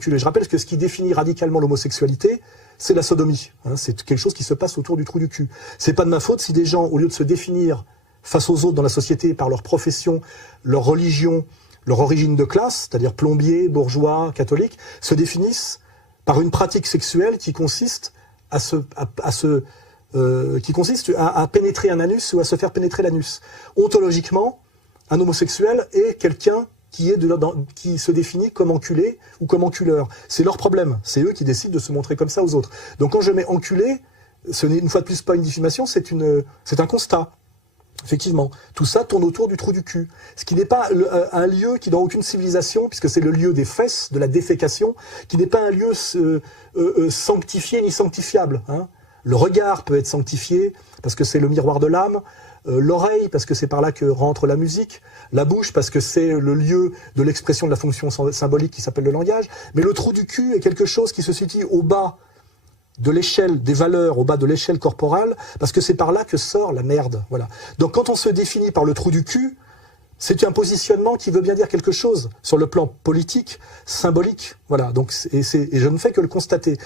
Je rappelle que ce qui définit radicalement l'homosexualité, c'est la sodomie. Hein, c'est quelque chose qui se passe autour du trou du cul. C'est pas de ma faute si des gens, au lieu de se définir face aux autres dans la société par leur profession, leur religion, leur origine de classe, c'est-à-dire plombier, bourgeois, catholique, se définissent par une pratique sexuelle qui consiste à pénétrer un anus ou à se faire pénétrer l'anus. Ontologiquement, un homosexuel est quelqu'un qui se définit comme enculé ou comme enculeur. C'est leur problème. C'est eux qui décident de se montrer comme ça aux autres. Donc quand je mets enculé, ce n'est une fois de plus pas une diffamation, c'est un constat. Effectivement, tout ça tourne autour du trou du cul. Ce qui n'est pas un lieu qui, dans aucune civilisation, puisque c'est le lieu des fesses, de la défécation, qui n'est pas un lieu sanctifié ni sanctifiable. Hein. Le regard peut être sanctifié, parce que c'est le miroir de l'âme, l'oreille, parce que c'est par là que rentre la musique, la bouche, parce que c'est le lieu de l'expression de la fonction symbolique qui s'appelle le langage, mais le trou du cul est quelque chose qui se situe au bas de l'échelle des valeurs, au bas de l'échelle corporelle, parce que c'est par là que sort la merde. Voilà. Donc quand on se définit par le trou du cul, c'est un positionnement qui veut bien dire quelque chose sur le plan politique, symbolique. Voilà. Donc, et je ne fais que le constater.